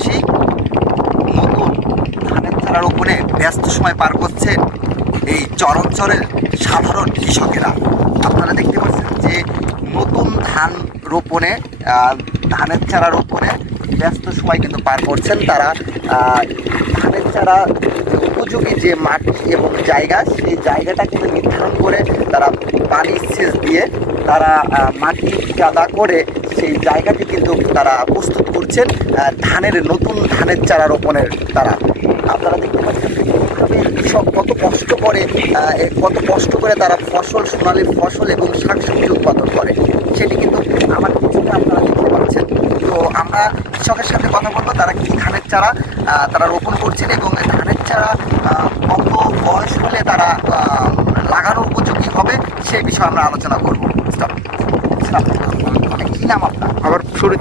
চাষি নতুন ধানের চারা রোপণে ব্যস্ত সময় পার করছেন এই চরাঞ্চলের সাধারণ কৃষকেরা। আপনারা দেখতে পাচ্ছেন যে নতুন ধান রোপণে ধানের চারা রোপণে ব্যস্ত সময় কিন্তু পার করছেন তারা। ধানের চারা উপযোগী যে মাটি এবং জায়গা, সেই জায়গাটা কিন্তু নির্ধারণ করে তারা পানি সেচ দিয়ে তারা মাটি কাদা করে সেই জায়গাটি কিন্তু তারা প্রস্তুত করছেন নতুন ধানের চারা রোপণের তারা। আপনারা দেখতে পাচ্ছেন কৃষক কত কষ্ট করে তারা সোনালী ফসল এবং শাকসবজি উৎপাদন করে, সেটি কিন্তু আমার কিছুটা আপনারা দেখতে পাচ্ছেন। তো আমরা কৃষকের সাথে কথা বলবো তারা কি ধানের চারা তারা রোপণ করছেন এবং ধানের চারা কত বয়স হলে তারা লাগানোর উপযোগী হবে সেই বিষয়ে আমরা আলোচনা করবো। কি নাম আপনার? আবার শুরু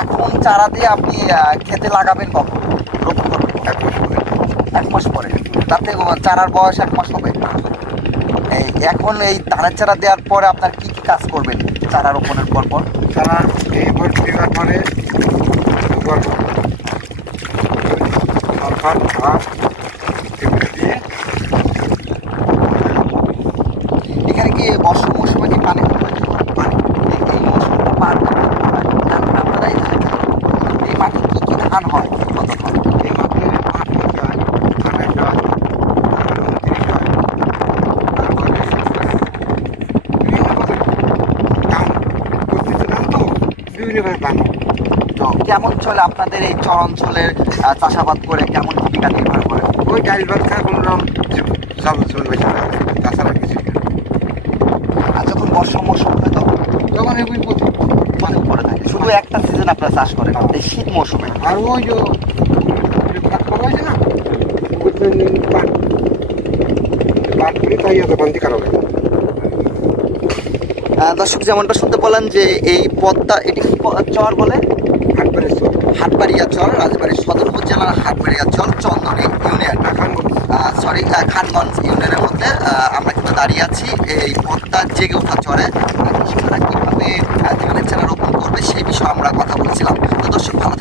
এখন চারা দিয়ে আপনি খেতে লাগাবেন কখন? রোপণ করবেন 1 মাস পরে। তাতে চারার বয়স 1 মাস হবে। এখন এই ধানের চারা দেওয়ার পরে আপনার কি কি কাজ করবেন চারা রোপণের পর? চারা এই ভর্তি দেওয়ার পরে দিয়ে এখানে কি বর্ষা মৌসুমে কি পানি এই মৌসুমটা পার করে আপনারা এই মাঠে কি কি ধান হয়? এই মাঠে মাঠ হতে হয় 28 হয়, 29 হয়, তারপরে বিভিন্ন ধান প্রতিটা ধান তো বিভিন্নভাবে ধান। তো কেমন চলে আপনাদের এই চরাঞ্চলের চাষাবাদ করে, কেমন জীবিকা নির্ভর করে? ওই ডাইল ভাত খায় কোনো রকম চালু চলবে তাছাড়া কিছু না। আর যখন বর্ষা মৌসুম হয় তখন এগুলি তখন পরে থাকে, শুধু একটা সিজন আপনারা চাষ করেন এই শীত মৌসুমে। আর ওই যে ভাত করা হয়েছে না পাট করে তাই এত বান্তি করা হবে। দর্শক যেমনটা শুনতে বলেন যে এই পদ্মা, এটি কি চর বলে? হাটবাড়িয়া চর, রাজবাড়ী সদর উপজেলার হাটবাড়িয়া চর, চন্দনী ইউনিয়ন, খানগঞ্জ ইউনিয়নের মধ্যে আমরা কিন্তু দাঁড়িয়ে আছি। এই পদ্মা জেগে ওঠা চরে কৃষকরা কীভাবে ধানের চারা রোপণ করবে সেই বিষয়ে আমরা কথা বলছিলাম। তো দর্শক ভালো